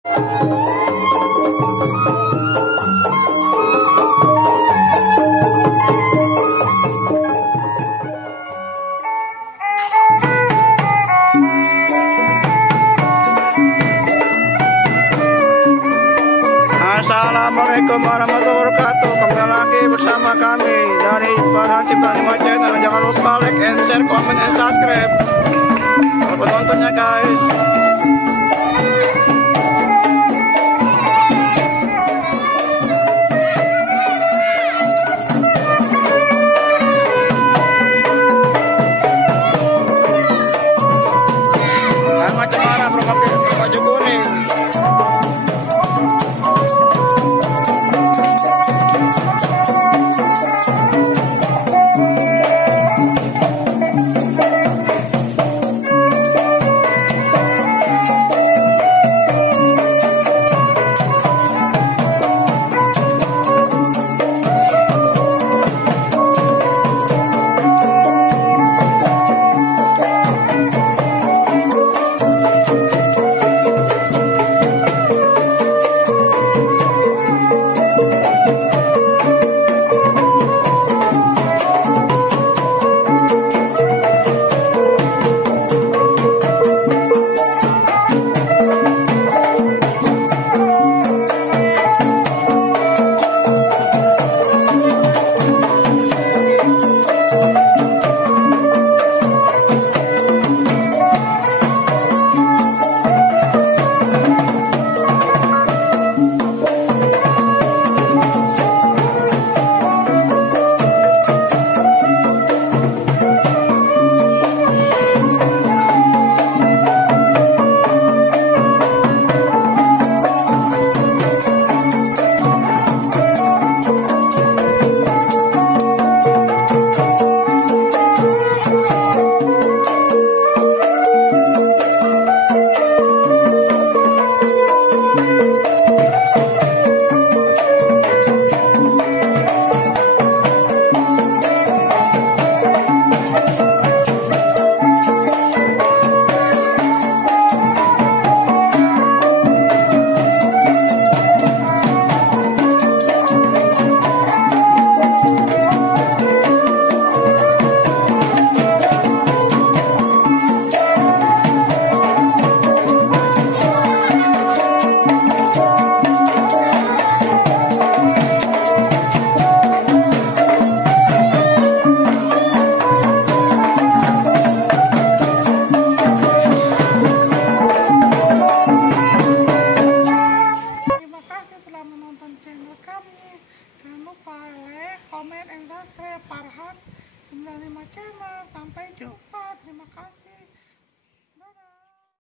Assalamualaikum warahmatullahi wabarakatuh. Kembali lagi bersama kami dari Farhan Cipta 5 Channel. Jangan lupa like and share, comment and subscribe. Kalau penontonnya guys. Macam mana baju kuning. Jangan lupa like, comment, and subscribe Farhan 95 Channel. Sampai jumpa.